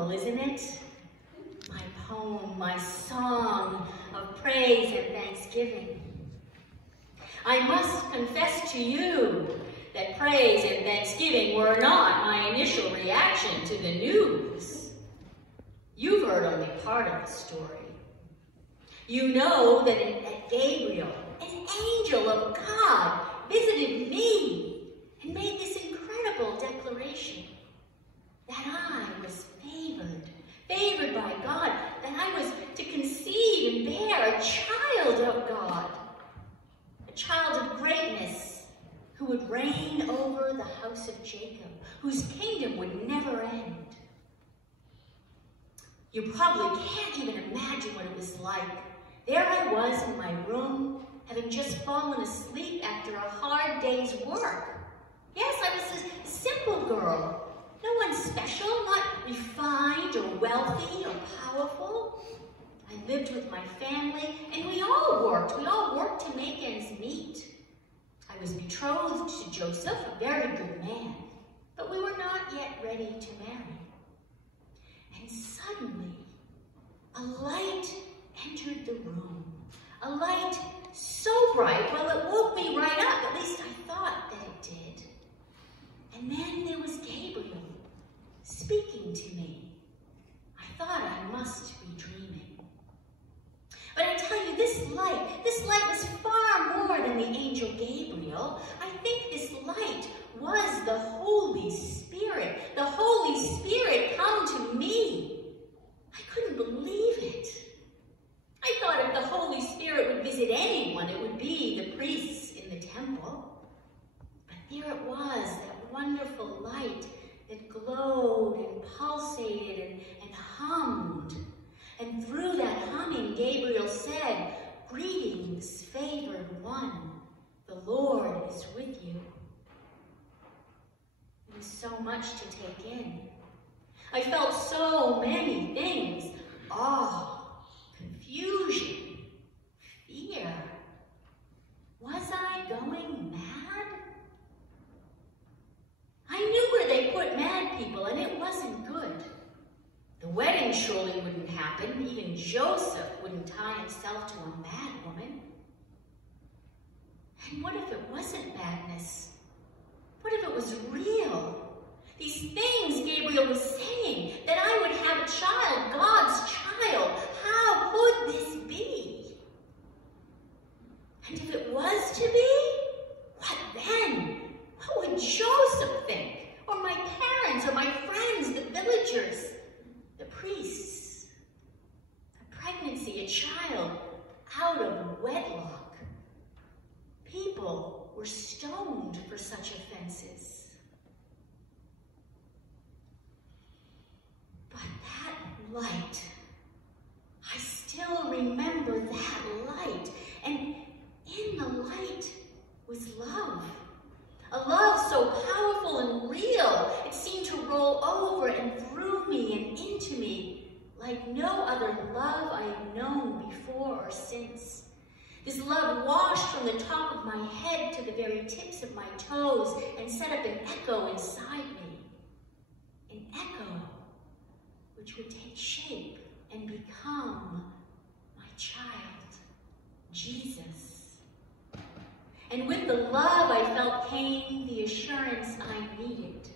Isn't it? My poem, my song of praise and thanksgiving. I must confess to you that praise and thanksgiving were not my initial reaction to the news. You've heard only part of the story. You know that Gabriel, an angel of God, visited me and made this incredible declaration that I was favored by God, that I was to conceive and bear a child of God, a child of greatness who would reign over the house of Jacob, whose kingdom would never end. You probably can't even imagine what it was like. There I was in my room, having just fallen asleep after a hard day's work. Yes, I was a simple girl. No one special, not refined or wealthy or powerful. I lived with my family, and we all worked. We all worked to make ends meet. I was betrothed to Joseph, a very good man, but we were not yet ready to marry. And suddenly, a light entered the room. A light so bright, well, it woke me right up. At least I thought that it did. And then there was Gabriel speaking to me. I thought I must be dreaming. But I tell you, this light was far more than the angel Gabriel. I think this light was the Holy Spirit. The Holy Spirit come to me. I couldn't believe it. I thought if the Holy Spirit would visit anyone, it would be the priests in the temple. But there it was, that wonderful light that glowed and pulsated and hummed. And through that humming, Gabriel said, "Greetings, favored one, the Lord is with you." It was so much to take in. I felt so many things: awe, confusion, fear. Was I going mad? I knew where they put mad people, and it wasn't good. The wedding surely wouldn't happen. Even Joseph wouldn't tie himself to a mad woman. And what if it wasn't madness? What if it was real? These things Gabriel was saying, that I would have a child, God's child. How could this be? And if it was to be, what then? What would Joseph think? Or my parents, or my friends, the villagers, the priests? A pregnancy, a child out of wedlock. People were stoned for such offenses. But that light, I still remember that light. And in the light was love. A love so powerful and real, it seemed to roll over and through me and into me like no other love I have known before or since. This love washed from the top of my head to the very tips of my toes and set up an echo inside me. An echo which would take shape and become my child, Jesus. And with the love I felt came the assurance I needed.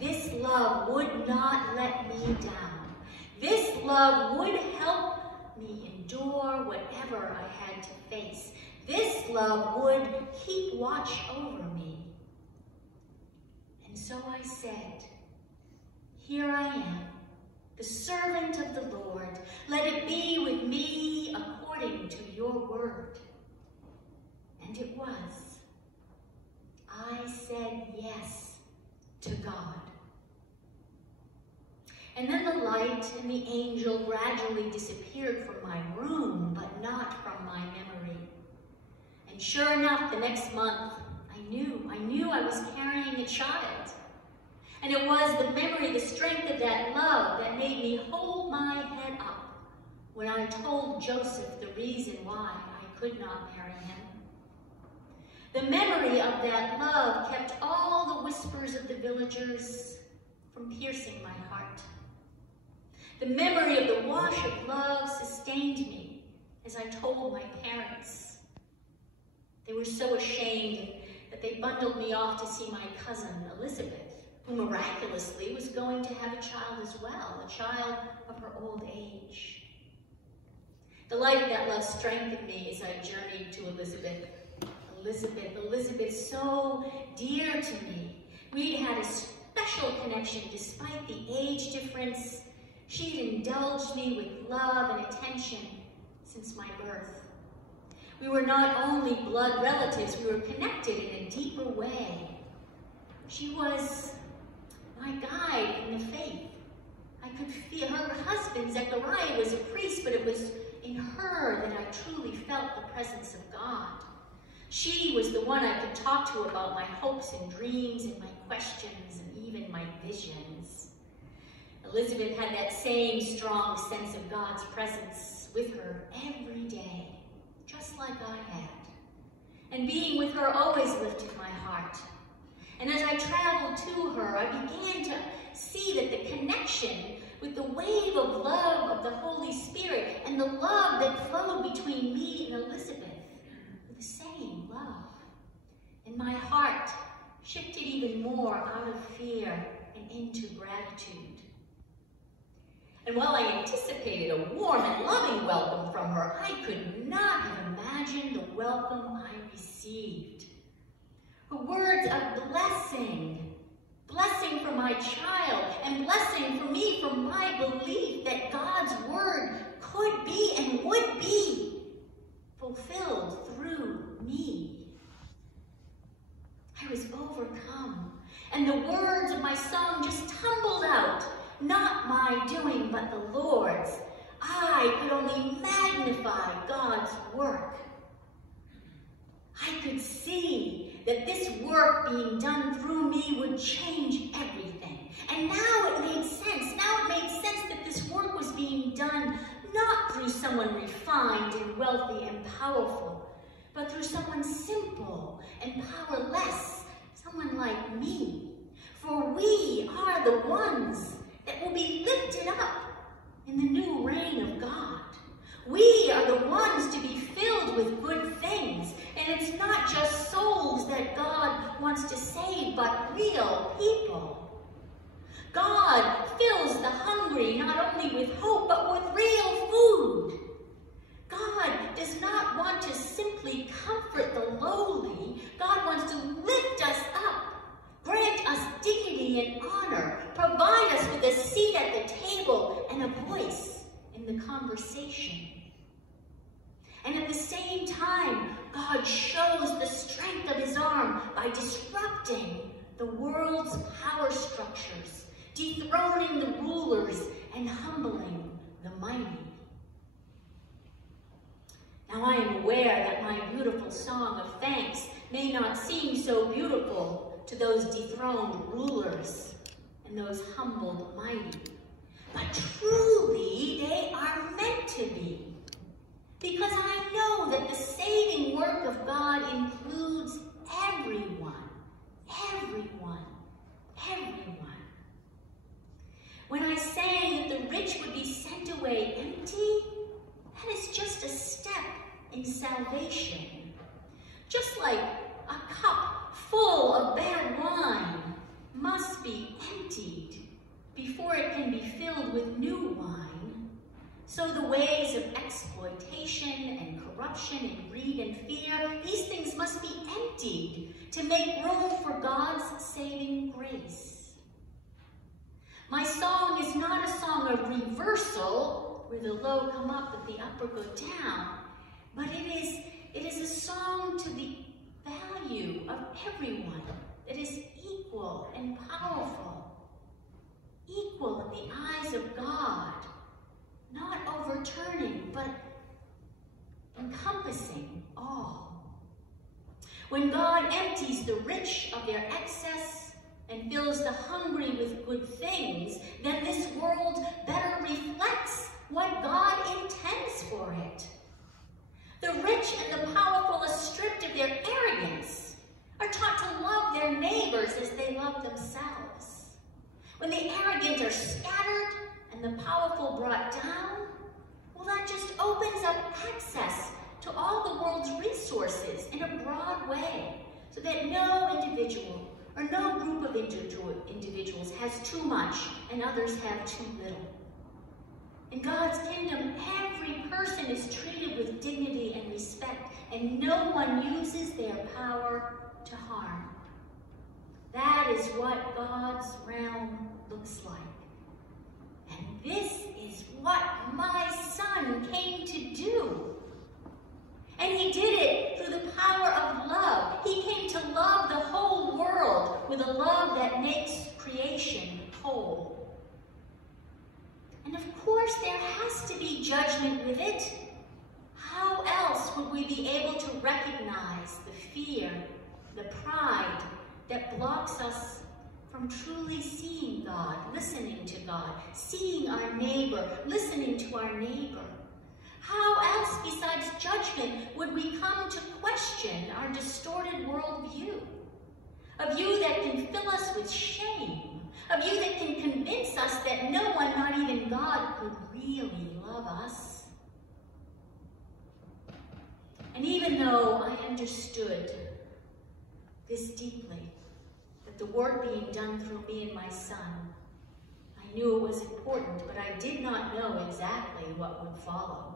This love would not let me down. This love would help me endure whatever I had to face. This love would keep watch over me. And so I said, "Here I am, the servant of the Lord. Let it be with me according to your word." And it was. I said yes to God. And then the light and the angel gradually disappeared from my room, but not from my memory. And sure enough, the next month, I knew I was carrying a child. And it was the memory, the strength of that love that made me hold my head up when I told Joseph the reason why I could not marry him. The memory of that love kept all the whispers of the villagers from piercing my heart. The memory of the wash of love sustained me as I told my parents. They were so ashamed that they bundled me off to see my cousin, Elizabeth, who miraculously was going to have a child as well, a child of her old age. The light of that love strengthened me as I journeyed to Elizabeth. Elizabeth, so dear to me. We'd had a special connection despite the age difference. She'd indulged me with love and attention since my birth. We were not only blood relatives, we were connected in a deeper way. She was my guide in the faith. I could feel her husband, Zechariah, was a priest, but it was in her that I truly felt the presence of God. She was the one I could talk to about my hopes and dreams and my questions and even my visions. Elizabeth had that same strong sense of God's presence with her every day, just like I had. And being with her always lifted my heart. And as I traveled to her, I began to see that the connection with the wave of love of the Holy Spirit and the love that flowed between me and Elizabeth were the same love. And my heart shifted even more out of fear and into gratitude. And while I anticipated a warm and loving welcome from her, I could not have imagined the welcome I received. Her words of blessing, blessing for my child, and blessing for me for my belief that God's word could be and would be fulfilled through me. I was overcome, and the words of my song just tumbled out. Not my doing, but the Lord's. I could only magnify God's work. I could see that this work being done through me would change everything. And now it made sense. Now it made sense that this work was being done not through someone refined and wealthy and powerful, but through someone simple and powerless, someone like me. For we are the ones that will be lifted up in the new reign of God. We are the ones to be filled with good things. And it's not just souls that God wants to save, but real people. God fills the hungry not only with hope, but with real food. God does not want to simply comfort the lowly. God wants to lift us up, grant us dignity and honor, provide us with a seat at the table and a voice in the conversation. And at the same time, God shows the strength of his arm by disrupting the world's power structures, dethroning the rulers, and humbling the mighty. Now I am aware that my beautiful song of thanks may not seem so beautiful to those dethroned rulers and those humbled mighty, but truly they are meant to be. Because I know that the saving work of God includes everyone, everyone, everyone. When I say that the rich would be sent away empty, that is just a step in salvation. Just like a cup full of bad wine must be emptied before it can be filled with new wine, so the ways of exploitation and corruption and greed and fear, these things must be emptied to make room for God's saving grace. My song is not a song of reversal, where the low come up and the upper go down, but it is a song to the value of everyone that is equal and powerful, equal in the eyes of God, not overturning, but encompassing all. When God empties the rich of their excess and fills the hungry with good things, then this world better reflects what God intends for it. The rich and the powerful are stripped of their arrogance, are taught to love their neighbors as they love themselves. When the arrogant are scattered and the powerful brought down, well, that just opens up access to all the world's resources in a broad way, so that no individual or no group of individuals has too much and others have too little. In God's kingdom, every person is treated with dignity and respect, and no one uses their power to harm. That is what God's realm looks like. And this is what my son came to do. And he did it through the power of love. He came to love the whole world with a love that makes creation whole. And of course, there has to be judgment with it. How else would we be able to recognize the fear, the pride that blocks us from truly seeing God, listening to God, seeing our neighbor, listening to our neighbor? How else besides judgment would we come to question our distorted worldview? A view that can fill us with shame, a view that can convince us that no one, not even God, could really love us. And even though I understood this deeply, that the work being done through me and my son, I knew it was important, but I did not know exactly what would follow.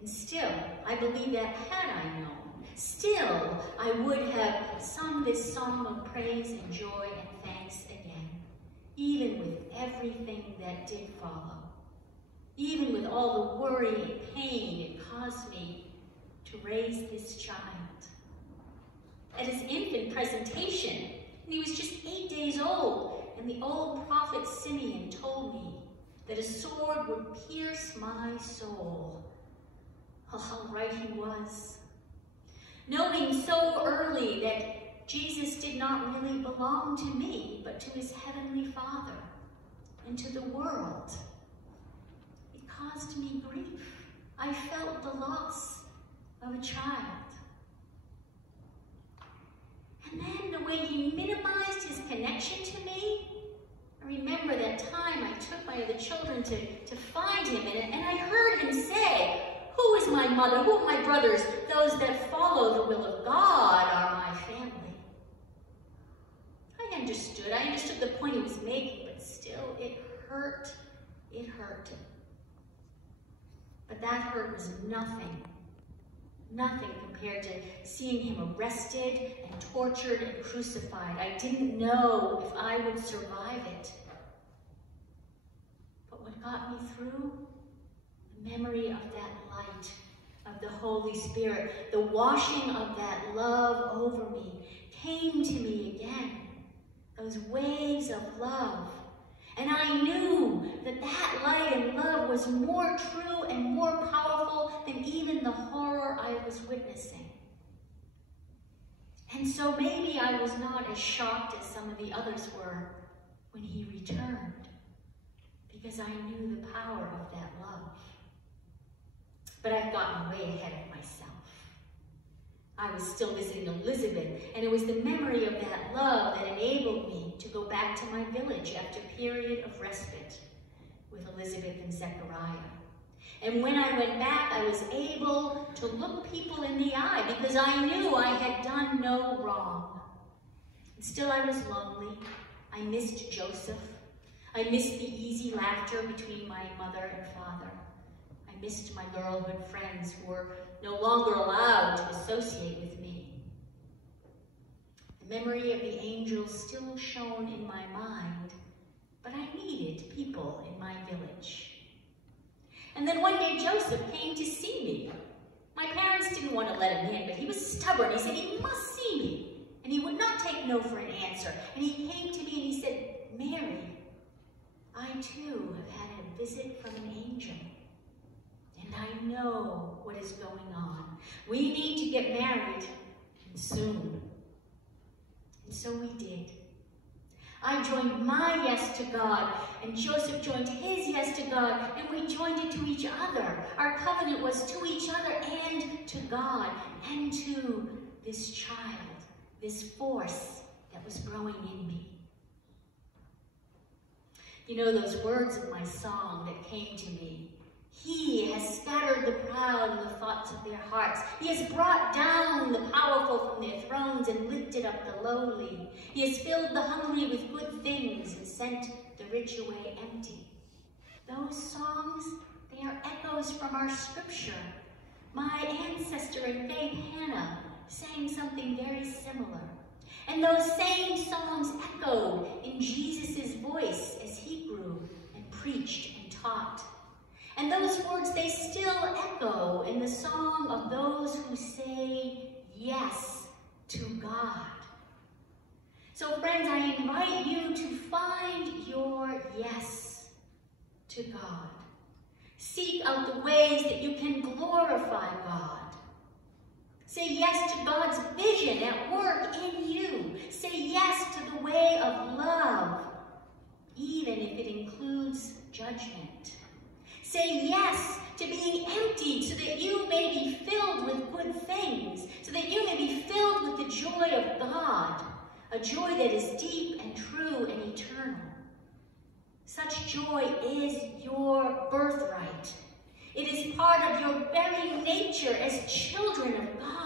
And still, I believe that had I known, still I would have sung this song of praise and joy and thanks again, even with everything that did follow, even with all the worry and pain it caused me to raise this child. At his infant presentation, and he was just 8 days old, and the old prophet Simeon told me that a sword would pierce my soul. Oh, how right he was. Knowing so early that Jesus did not really belong to me, but to his heavenly Father and to the world. It caused me grief. I felt the loss of a child. And then the way he minimized his connection to me, I remember that time I took my other children to find him, and I heard him say, "Who is my mother? Who are my brothers? Those that follow the will of God are my family." I understood the point he was making, but still it hurt. It hurt. But that hurt was nothing compared to seeing him arrested and tortured and crucified. I didn't know if I would survive it. But what got me through? The memory of that light, of the Holy Spirit, the washing of that love over me came to me again. Those waves of love. And I knew that that light and love was more true and more powerful than even the horror I was witnessing. And so maybe I was not as shocked as some of the others were when he returned, because I knew the power of that love. But I've gotten way ahead of myself. I was still visiting Elizabeth, and it was the memory of that love that enabled me to go back to my village after a period of respite with Elizabeth and Zechariah. And when I went back, I was able to look people in the eye because I knew I had done no wrong. And still I was lonely. I missed Joseph. I missed the easy laughter between my mother and father. I missed my girlhood friends who were no longer allowed to associate with me. The memory of the angels still shone in my mind, but I needed people in my village. And then one day Joseph came to see me. My parents didn't want to let him in, but he was stubborn. He said he must see me, and he would not take no for an answer. And he came to me and he said, "Mary, I too have had a visit from an angel. And I know what is going on. We need to get married, and soon." And so we did. I joined my yes to God, and Joseph joined his yes to God, and we joined it to each other. Our covenant was to each other and to God, and to this child, this force that was growing in me. You know those words of my song that came to me. He has scattered the proud in the thoughts of their hearts. He has brought down the powerful from their thrones and lifted up the lowly. He has filled the hungry with good things and sent the rich away empty. Those songs, they are echoes from our scripture. My ancestor in faith, Hannah, sang something very similar. And those same songs echoed in Jesus' voice as he grew and preached and taught. And those words, they still echo in the song of those who say yes to God. So friends, I invite you to find your yes to God. Seek out the ways that you can glorify God. Say yes to God's vision at work in you. Say yes to the way of love, even if it includes judgment. Say yes to being emptied so that you may be filled with good things, so that you may be filled with the joy of God, a joy that is deep and true and eternal. Such joy is your birthright. It is part of your very nature as children of God.